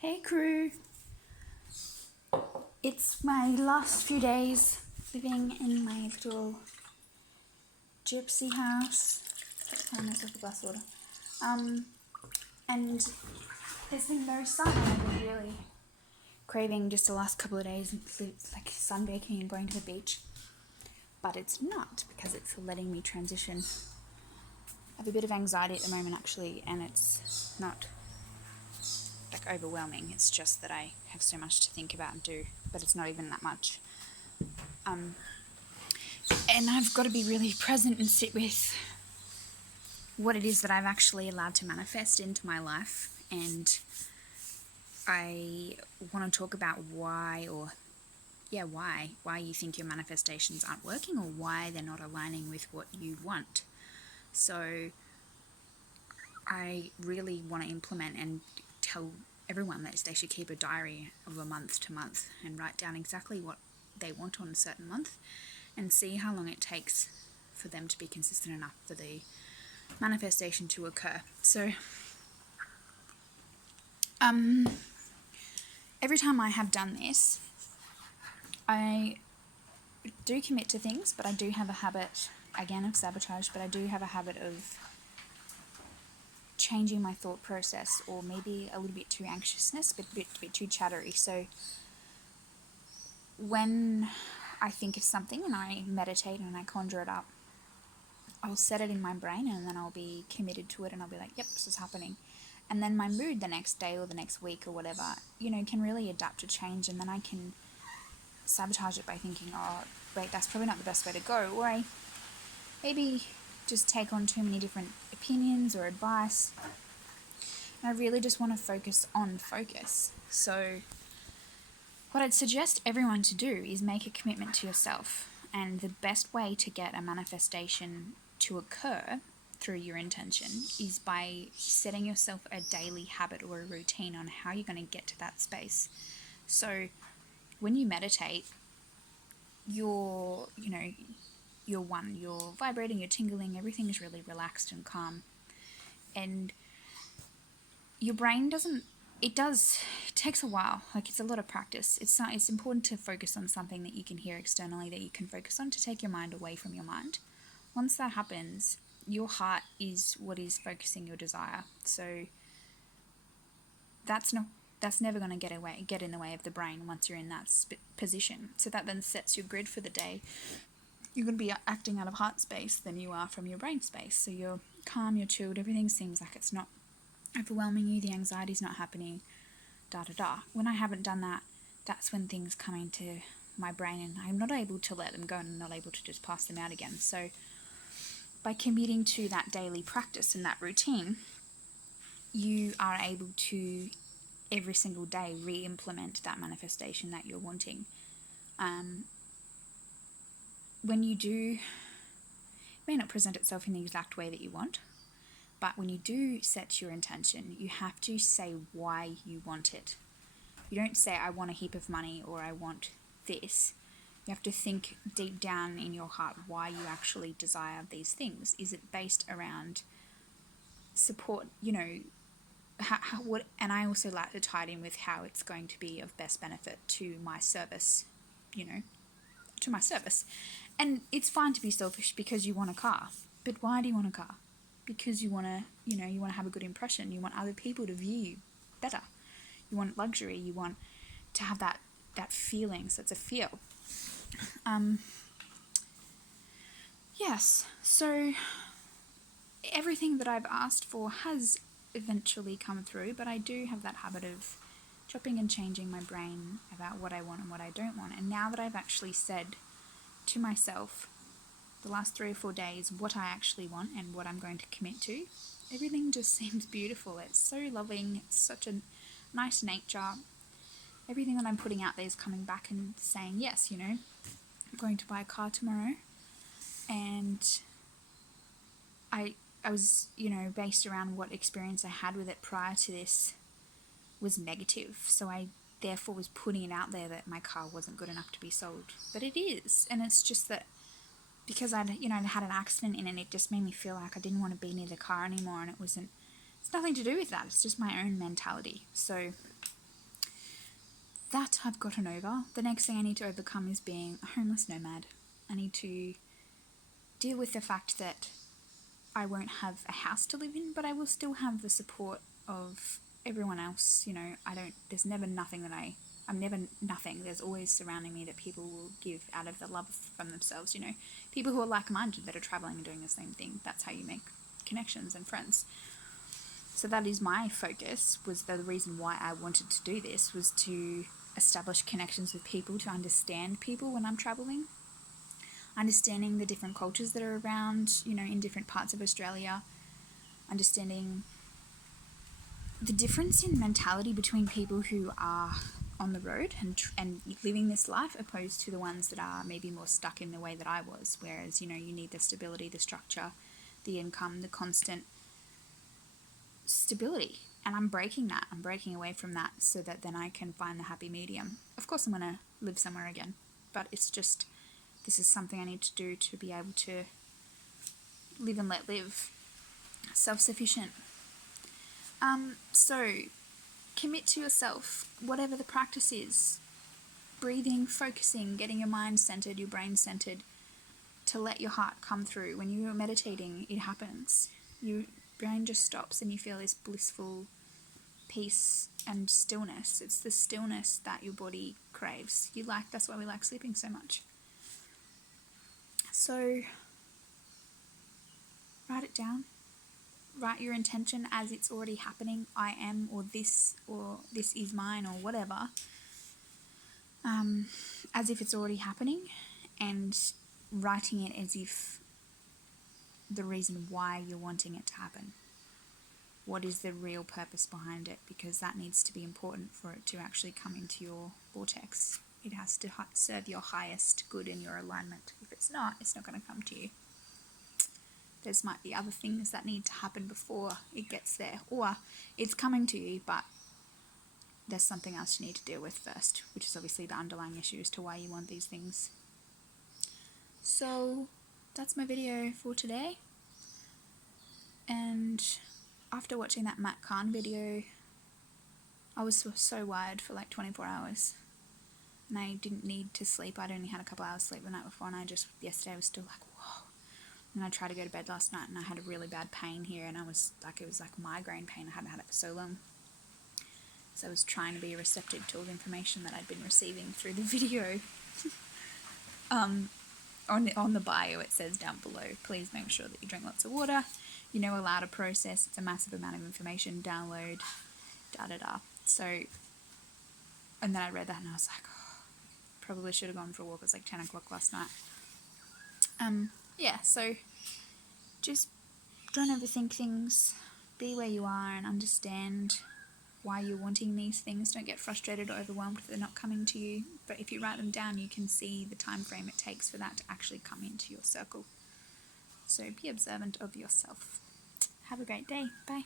Hey crew, it's my last few days living in my little Gypsy house. Find myself a glass of water. And there's been no sun, and I've been really craving just the last couple of days, like sunbaking and going to the beach. But it's not, because it's letting me transition. I have a bit of anxiety at the moment actually, and it's not like overwhelming. It's just that I have so much to think about and do, but it's not even that much. And I've got to be really present and sit with what it is that I've actually allowed to manifest into my life. And I want to talk about why you think your manifestations aren't working, or why they're not aligning with what you want. So I really want to implement and tell everyone that they should keep a diary of a month to month and write down exactly what they want on a certain month and see how long it takes for them to be consistent enough for the manifestation to occur. So every time I have done this, I do commit to things, but I do have a habit, again, of sabotage, but I do have a habit of changing my thought process, or maybe a little bit too anxiousness, but a bit too chattery. So when I think of something and I meditate and I conjure it up, I'll set it in my brain, and then I'll be committed to it, and I'll be like, yep, this is happening. And then my mood the next day or the next week or whatever, can really adapt to change, and then I can sabotage it by thinking, oh, wait, that's probably not the best way to go, or I maybe just take on too many different opinions or advice. And I really just want to focus on focus. So what I'd suggest everyone to do is make a commitment to yourself. And the best way to get a manifestation to occur through your intention is by setting yourself a daily habit or a routine on how you're going to get to that space. So when you meditate, you're vibrating, you're tingling, everything is really relaxed and calm. And your brain it takes a while. Like, it's a lot of practice. It's important to focus on something that you can hear externally, that you can focus on, to take your mind away from your mind. Once that happens, your heart is what is focusing your desire. So that's never going to get in the way of the brain once you're in that position. So that then sets your grid for the day. You're going to be acting out of heart space than you are from your brain space. So you're calm, you're chilled, everything seems like it's not overwhelming you, the anxiety's not happening, When I haven't done that, that's when things come into my brain, and I'm not able to let them go, and I'm not able to just pass them out again. So by committing to that daily practice and that routine, you are able to every single day re-implement that manifestation that you're wanting. When you do, it may not present itself in the exact way that you want, but when you do set your intention, you have to say why you want it. You don't say, I want a heap of money, or I want this. You have to think deep down in your heart why you actually desire these things. Is it based around support, and I also like to tie it in with how it's going to be of best benefit to my service, to my service. And it's fine to be selfish because you want a car. But why do you want a car? Because you want to, you want to have a good impression. You want other people to view you better. You want luxury. You want to have that feeling. So it's a feel. Yes. So everything that I've asked for has eventually come through, but I do have that habit of chopping and changing my brain about what I want and what I don't want. And now that I've actually said to myself the last 3 or 4 days what I actually want and what I'm going to commit to, everything just seems beautiful. It's so loving. It's such a nice nature. Everything that I'm putting out there is coming back and saying, yes, I'm going to buy a car tomorrow. And I was, based around what experience I had with it prior to this was negative. So I therefore was putting it out there that my car wasn't good enough to be sold. But it is. And it's just that because I'd had an accident in it, it just made me feel like I didn't want to be near the car anymore. And it's nothing to do with that. It's just my own mentality. So that I've gotten over. The next thing I need to overcome is being a homeless nomad. I need to deal with the fact that I won't have a house to live in, but I will still have the support of everyone else. You know, there's never nothing I'm never nothing. There's always surrounding me that people will give out of the love from themselves, you know. People who are like-minded that are traveling and doing the same thing. That's how you make connections and friends. So that is my focus, was the reason why I wanted to do this, was to establish connections with people, to understand people when I'm traveling. Understanding the different cultures that are around, you know, in different parts of Australia. Understanding the difference in mentality between people who are on the road and living this life, opposed to the ones that are maybe more stuck in the way that I was. Whereas, you know, you need the stability, the structure, the income, the constant stability. And I'm breaking that. I'm breaking away from that so that then I can find the happy medium. Of course, I'm going to live somewhere again, but it's just, this is something I need to do to be able to live and let live. Self-sufficient. So commit to yourself, whatever the practice is. Breathing, focusing, getting your mind centered, your brain centered, to let your heart come through. When you're meditating, it happens. Your brain just stops and you feel this blissful peace and stillness. It's the stillness that your body craves. That's why we like sleeping so much. So write it down. Write your intention as it's already happening. I am, or this is mine, or whatever. As if it's already happening, and writing it as if the reason why you're wanting it to happen. What is the real purpose behind it? Because that needs to be important for it to actually come into your vortex. It has to serve your highest good in your alignment. If it's not going to come to you. There's might be other things that need to happen before it gets there. Or it's coming to you, but there's something else you need to deal with first, which is obviously the underlying issue as to why you want these things. So that's my video for today. And after watching that Matt Kahn video, I was so wired for like 24 hours. And I didn't need to sleep. I'd only had a couple hours sleep the night before, and yesterday I was still like, whoa. And I tried to go to bed last night and I had a really bad pain here, and it was like migraine pain. I hadn't had it for so long. So I was trying to be receptive to all the information that I'd been receiving through the video. On the bio it says down below, please make sure that you drink lots of water. You know, allow to process. It's a massive amount of information. Download, da-da-da. So, and then I read that and I was like, oh, probably should have gone for a walk. It was like 10 o'clock last night. Yeah, so just don't overthink things. Be where you are and understand why you're wanting these things. Don't get frustrated or overwhelmed if they're not coming to you. But if you write them down, you can see the time frame it takes for that to actually come into your circle. So be observant of yourself. Have a great day. Bye.